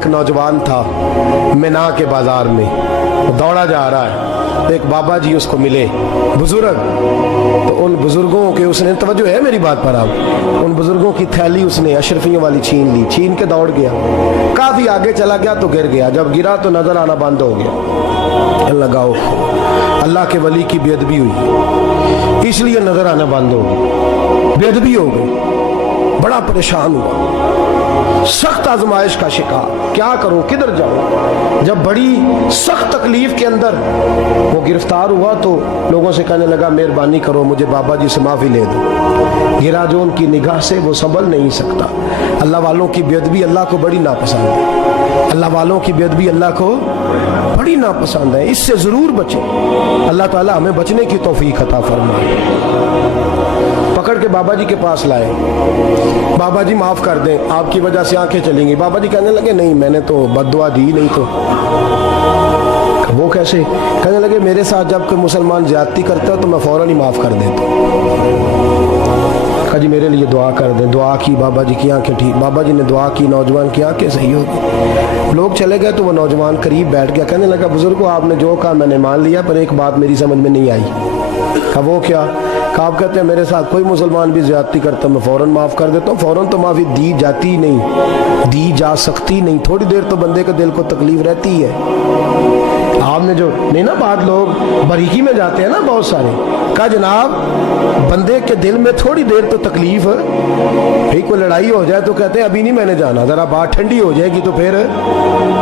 ایک نوجوان تھا مینا کے بازار میں، وہ دوڑا جا رہا ہے تو ایک بابا جی اس کو ملے، بزرگ. تو ان بزرگوں کے اس نے، توجہ ہے میری بات پر، آپ ان بزرگوں کی تھیلی اس نے اشرفیوں والی چھین لی، چھین کے دوڑ گیا، کافی آگے چلا گیا تو گر گیا. جب گرا تو نظر آنا بند ہو گیا. لگاؤ اللہ کے ولی کی بے ادبی ہوئی، اس لیے نظر آنا بند ہو گئی، بے ادبی ہو گئی. بڑا پریشان ہوا، سخت آزمائش کا شکار، کیا کروں کدھر جاؤں. جب بڑی سخت تکلیف کے اندر وہ گرفتار ہوا تو لوگوں سے کہنے لگا مہربانی کرو مجھے بابا جی سے معافی لے دو. گرا جو ان کی نگاہ سے وہ سنبھل نہیں سکتا. اللہ والوں کی بے ادبی اللہ کو بڑی ناپسند ہے، اللہ والوں کی بے ادبی اللہ کو بڑی ناپسند ہے. اس سے ضرور بچیں. اللہ تعالی ہمیں بچنے کی توفیق عطا فرمائے. پکڑ کے بابا جی کے پاس لائے، بابا جی معاف کر دیں، آپ کی وجہ سے آنکھیں چلیں گی. بابا جی کہنے لگے نہیں میں نے تو بد دعا دی نہیں. تو وہ کیسے؟ کہنے لگے میرے ساتھ جب کوئی مسلمان زیادتی کرتا ہے تو میں فوراً ہی معاف کر دیتا ہوں. کہا جی میرے لیے دعا کر دیں. دعا کی، بابا جی کی آنکھیں ٹھیک. بابا جی نے دعا کی، نوجوان کی آنکھیں صحیح ہو گئی. لوگ چلے گئے تو وہ نوجوان قریب بیٹھ گیا، کہنے لگا بزرگو آپ نے جو کہا میں نے مان لیا، پر ایک بات میری سمجھ میں نہیں آئی. کہا وہ کیا؟ کہا آپ کہتے ہیں میرے ساتھ کوئی مسلمان بھی زیادتی کرتا میں فوراً معاف کر دیتا ہوں. فوراً تو معافی دی جاتی نہیں، دی جا سکتی نہیں، تھوڑی دیر تو بندے کے دل کو تکلیف رہتی ہے. آپ نے جو نہیں نا بات، لوگ باریکی میں جاتے ہیں نا بہت سارے. کہا جناب بندے کے دل میں تھوڑی دیر تو تکلیف، بھئی کوئی لڑائی ہو جائے تو کہتے ہیں ابھی نہیں میں نے جانا، ذرا بات ٹھنڈی ہو جائے گی تو پھر،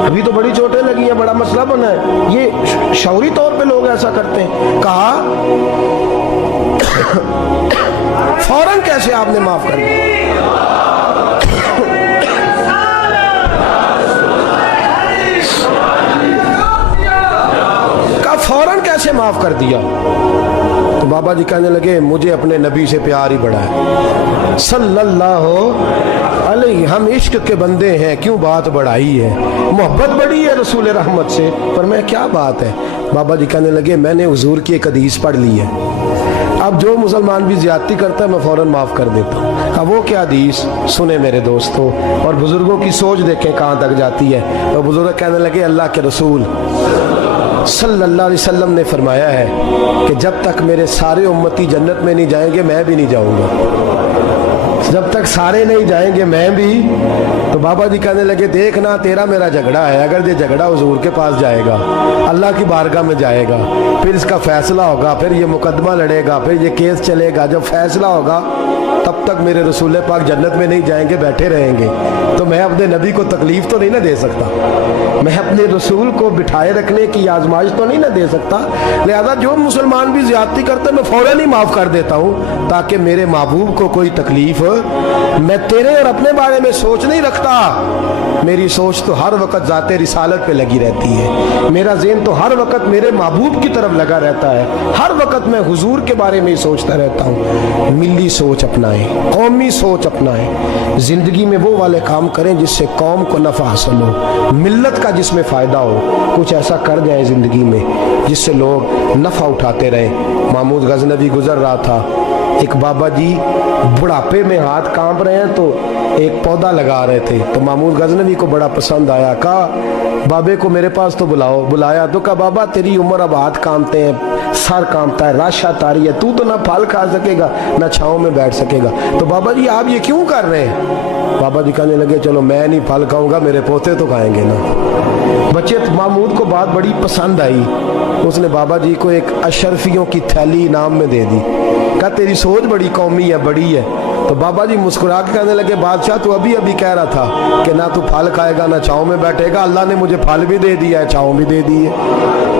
ابھی تو بڑی چوٹیں لگی ہیں، بڑا مسئلہ بنا ہے. یہ شعوری طور پہ لوگ ایسا کرتے ہیں. کہا فوراً کیسے آپ نے معاف کر دیا؟ کہا فوراً کیسے معاف کر دیا؟ تو بابا جی کہنے لگے مجھے اپنے نبی سے پیار ہی بڑا ہے صلی اللہ علیہ، ہم عشق کے بندے ہیں، کیوں بات بڑھائی ہے، محبت بڑی ہے رسول رحمت سے. پر میں کیا بات ہے؟ بابا جی کہنے لگے میں نے حضور کی ایک حدیث پڑھ لی ہے، اب جو مسلمان بھی زیادتی کرتا ہے میں فوراً معاف کر دیتا ہوں. اب وہ کیا حدیث؟ سنیں میرے دوستو، اور بزرگوں کی سوچ دیکھیں کہاں تک جاتی ہے. اور بزرگ کہنے لگے اللہ کے رسول صلی اللہ علیہ وسلم نے فرمایا ہے کہ جب تک میرے سارے امتی جنت میں نہیں جائیں گے میں بھی نہیں جاؤں گا. جب تک سارے نہیں جائیں گے میں بھی. تو بابا جی کہنے لگے دیکھنا تیرا میرا جھگڑا ہے، اگر یہ جھگڑا حضور کے پاس جائے گا، اللہ کی بارگاہ میں جائے گا، پھر اس کا فیصلہ ہوگا، پھر یہ مقدمہ لڑے گا، پھر یہ کیس چلے گا، جب فیصلہ ہوگا تب تک میرے رسول پاک جنت میں نہیں جائیں گے، بیٹھے رہیں گے. تو میں اپنے نبی کو تکلیف تو نہیں نہ دے سکتا، میں اپنے رسول کو بٹھائے رکھنے کی آزمائش تو نہیں نہ دے سکتا. لہذا جو مسلمان بھی زیادتی کرتے میں فوراً ہی معاف کر دیتا ہوں تاکہ میرے محبوب کو کوئی تکلیف. میں تیرے اور اپنے بارے میں سوچ نہیں رکھتا، میری سوچ تو ہر وقت ذات رسالت پہ لگی رہتی ہے، میرا ذہن تو ہر وقت میرے محبوب کی طرف لگا رہتا ہے، ہر وقت میں حضور کے بارے میں ہی سوچتا رہتا ہوں. ملی سوچ اپنائیں، قومی سوچ اپنائیں، زندگی میں وہ والے کام کریں جس سے قوم کو نفع حاصل ہو، ملت کا جس میں فائدہ ہو. کچھ ایسا کر جائیں زندگی میں جس سے لوگ نفع اٹھاتے رہیں. محمود غزنوی گزر رہا تھا، ایک بابا جی بڑھاپے میں ہاتھ کانپ رہے ہیں تو ایک پودا لگا رہے تھے، تو محمود غزنوی کو بڑا پسند آیا. کہا بابے کو میرے پاس تو بلاؤ. بلایا تو کہا بابا تیری عمر اب ہاتھ کانپتے ہیں، سر کانپتا ہے، راشا تاری ہے، تو نہ پھل کھا سکے گا نہ چھاؤں میں بیٹھ سکے گا. تو بابا جی آپ یہ کیوں کر رہے ہیں؟ بابا جی کہنے لگے چلو میں نہیں پھل کھاؤں گا، میرے پوتے تو کھائیں گے نا. بچے محمود کو بات بڑی پسند آئی، اس نے بابا جی کو ایک اشرفیوں کی تھیلی انعام میں دے دی. کہا تیری سوچ بڑی قومی ہے، بڑی ہے. تو بابا جی مسکرا کے کہنے لگے بادشاہ تو ابھی کہہ رہا تھا کہ نہ تو پھل کھائے گا نہ چھاؤں میں بیٹھے گا، اللہ نے مجھے پھل بھی دے دیا ہے، چھاؤں بھی دے دی ہے.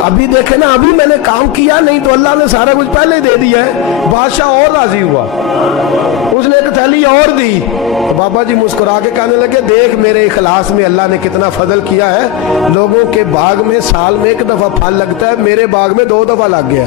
ابھی دیکھے نا، ابھی میں نے کام کیا نہیں تو اللہ نے سارا کچھ پہلے دے دیا ہے. بادشاہ اور راضی ہوا، اس نے ایک تھیلی اور دی. بابا جی مسکرا کے کہنے لگے دیکھ میرے اخلاص میں اللہ نے کتنا فضل کیا ہے. لوگوں کے باغ میں سال میں ایک دفعہ پھل لگتا ہے، میرے باغ میں 2 دفعہ لگ گیا.